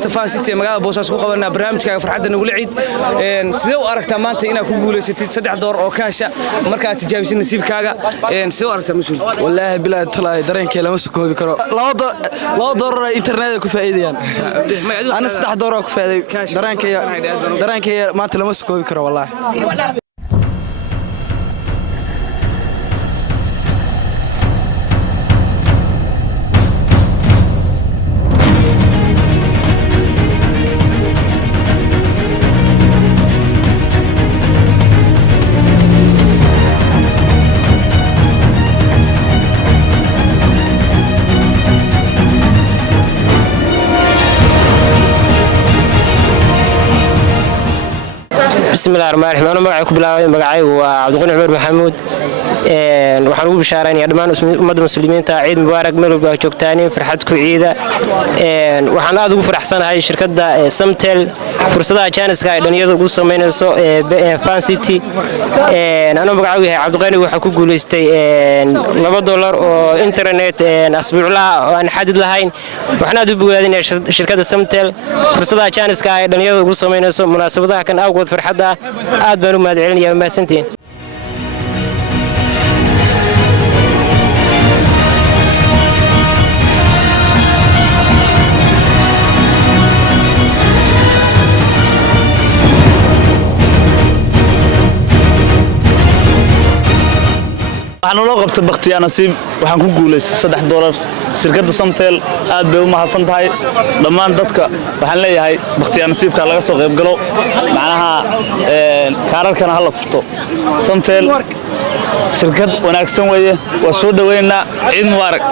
ciyaarta Fan City magaalada Boosaaso ku qabanaa barnaamijkaaga farxadda nagu ciid sidee u aragtaa maanta inaad ku guuleysatid $3 oo kaasha marka aad tijaabisid nasiibkaaga sidee u aragtaa masuul wallahi bilaa talaa dareenkay lama soo koobi karo $2 internet ku faa'iideyaan ana $3 ku faa'iiday dareenkay maanta lama soo koobi karo wallahi بسم الله الرحمن الرحيم أنا معكم بلاوي مقعي وعبد الغني عمر محمود waxaan ugu bishaaraynayaa dhammaan ummadda muslimiinta ciid mubaarak meel walba joogtaan farxadku ciida waxaan aad ugu faraxsanahay shirkadda Samtel fursadaha jaaniska ay dhalinyarada ugu sameynayso Fan City anoo magacaygu yahay Cabdi Qani waxa ku guuleystay $2 oo internet asbuuclaha oo aan xadid lahayn waxaan aad u bogaadinayaa shirkadda Samtel fursadaha jaaniska ay dhalinyarada ugu sameynayso munaasabadaha kan awgood farxadda aad baan u mahadcelinayaa mahadsantiin waxaan loo qabtay baqtiyaa nasiib waxaan ku guuleystay $3 shirkadda Samtel aad bay u mahadsan tahay dhammaan dadka waxaan leeyahay baqtiyaa nasiibka laga soo qayb galo macnaha kaararkana hala furto Samtel shirkad wanaagsan weeye waa soo dhaweynaa ciid mubaarak